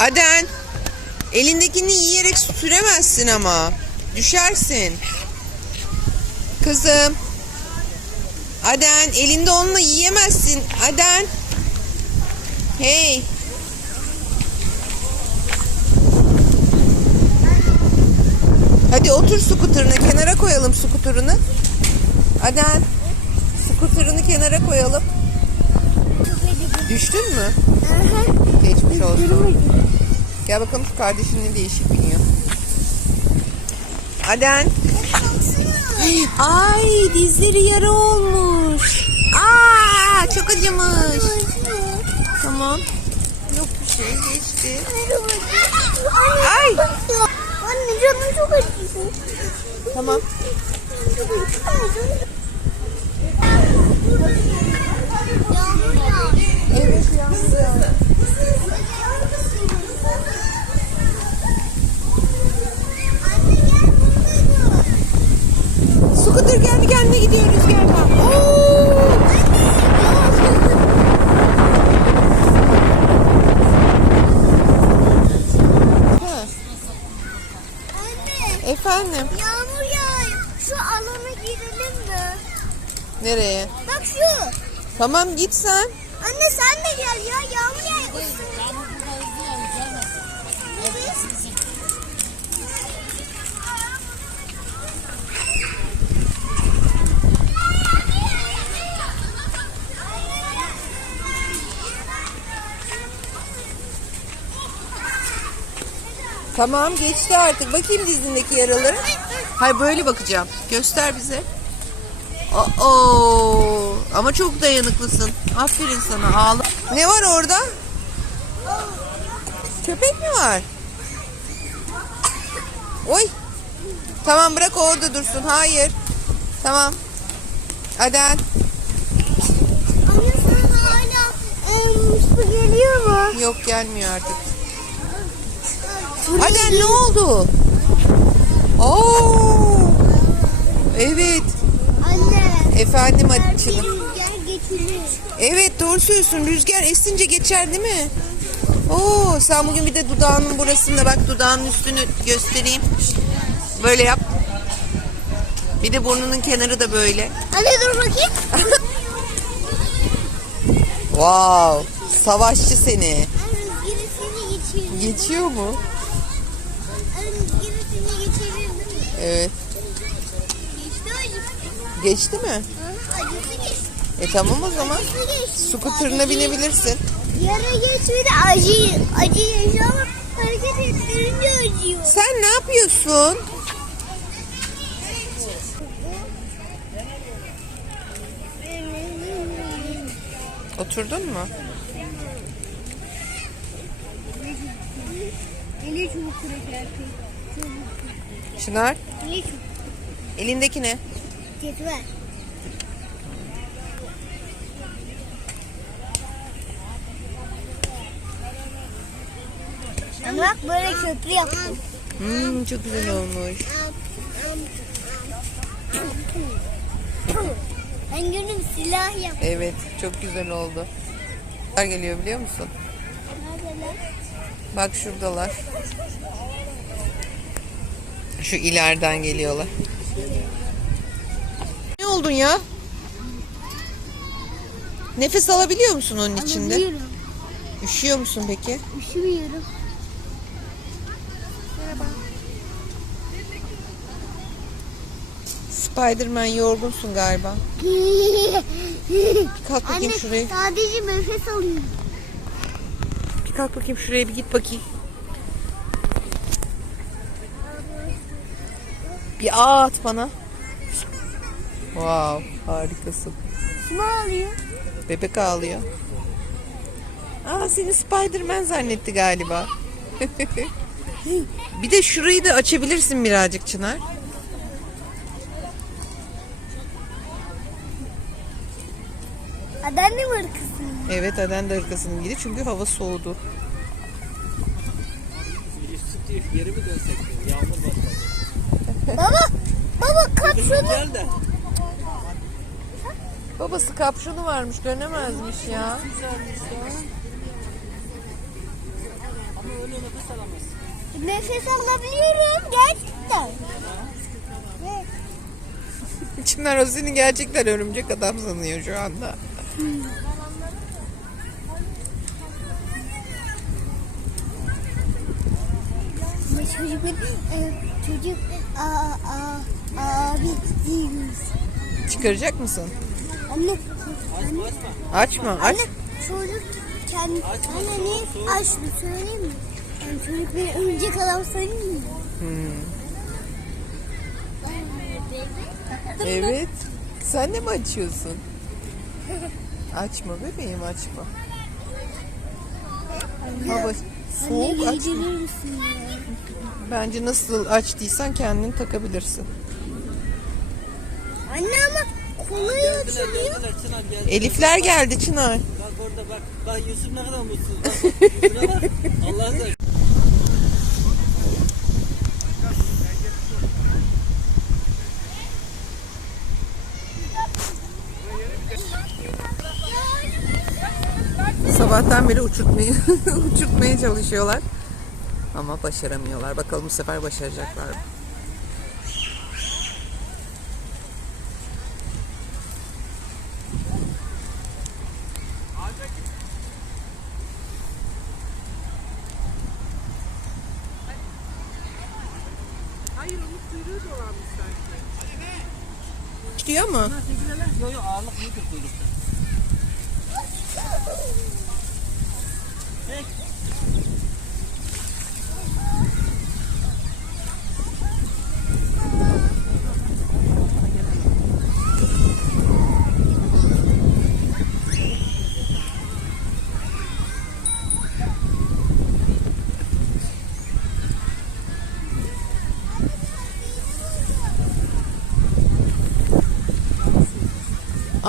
Aden. Elindekini yiyerek süremezsin ama. Düşersin. Kızım. Aden elinde onunla yiyemezsin. Aden. Hey. Hadi otur skuterına kenara koyalım skuterını. Aden. Skuterını kenara koyalım. Düştün mü? Geçmiş olsun. Gel bakalım şu kardeşin ne değişik biniyor. Aden. Ay dizleri yara olmuş. Aa çok acımış. Tamam. Yok bir şey geçti. Ay. Anne canım çok acıyor. Tamam. Yağmur yağıyor. Evet yağmur Anne gel burada dur. Scooter kendi kendine gidiyor rüzgarda. Oo! Ha, Anne Efendim yağmur yağıyor. Şu alana girelim mi? nereye? Bak şu. Tamam git sen. Anne sen de gel ya yağmur yağıyor. Tamam geçti artık. Bakayım dizindeki yaraları. Hayır böyle bakacağım. Göster bize. Oo, ama çok dayanıklısın. Aferin sana. Ağla. Ne var orada? Köpek mi var? Oy. Tamam bırak orada dursun. Hayır. Tamam. Aden. Anne sana hala geliyor mu? Yok gelmiyor artık. Aden ne oldu? Oo. Evet. Anne. Efendim rüzgar getirir. Evet doğru söylüyorsun. Rüzgar esince geçer değil mi? Oo, sen bugün bir de dudağının burasında bak dudağının üstünü göstereyim. Böyle yap. Bir de burnunun kenarı da böyle. Anne dur bakayım. Wow. Savaşçı seni. Anne. Geçiyor mu? Evet. Geçti mi? Acısı geçti. E tamam o zaman. Scooter'ına binebilirsin. Yara geçmedi acı acı yaşıyor ama hareket ettirince acıyor. Sen ne yapıyorsun? Oturdun mu? Eli çubuk kırıklar. Çınar, elindeki ne? Cetvel. Bak böyle köprü yaptım. Hmm, çok güzel olmuş. Ben gördüm silah yap. Evet, çok güzel oldu. Neler geliyor biliyor musun? Bak şuradalar. Şu ileriden geliyorlar. Ne oldun ya? Nefes alabiliyor musun onun içinde? Alabiliyorum. Üşüyor musun peki? Üşümüyorum. Spiderman yorgunsun galiba. Kalk bakayım Anne şuraya. sadece nefes alıyorum. Bir kalk bakayım şuraya bir git bakayım. Bir ağ at bana. Wow, harikasın. Kim ağlıyor? Bebek ağlıyor. Aa seni Spiderman zannetti galiba. bir de şurayı da açabilirsin birazcık Çınar. Aden de mi hırkısın? Evet Aden de arkasını giydi çünkü hava soğudu. Geri mi dönsek? Yağmur başladı. Baba, baba kapşonu. Gel de. Babası kapşonu varmış dönemezmiş ya. böyle nefes alamazsın. Nefes alabiliyorum gerçekten. Evet. Çınar o seni gerçekten örümcek adam sanıyor şu anda. Ama çocuk, e, çocuk a, a, abi değiliz. Çıkaracak mısın? Anne, Açma açma. Açma aç. anne çocuk kendi, anne niye aç bir söyleyeyim mi? Yani çocuk beni örümcek adam sanıyor mu? Evet. Sen de mi açıyorsun? Açma bebeğim açma. Hava Anne soğuk açma. giydirir misin ya? Bence nasıl açtıysan kendin takabilirsin. Anne ama kolay açılıyor. Elifler geldi Çınar. Bak orada bak. Bak Yusuf ne kadar mutsuz. Bak, da. Sabahtan beri uçurtmayı uçurtmaya çalışıyorlar. Ama başaramıyorlar. Bakalım bu sefer başaracaklar mı? Diyor mu? Yok yok ağırlık yıkır kuyrukta.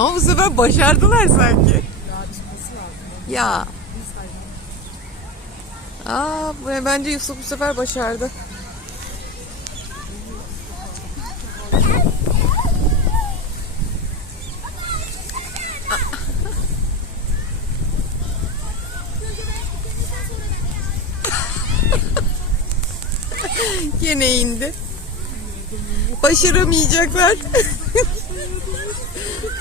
Ama bu sefer başardılar sanki. Ya. Aa, bence Yusuf bu sefer başardı. Gene indi. Başaramayacaklar.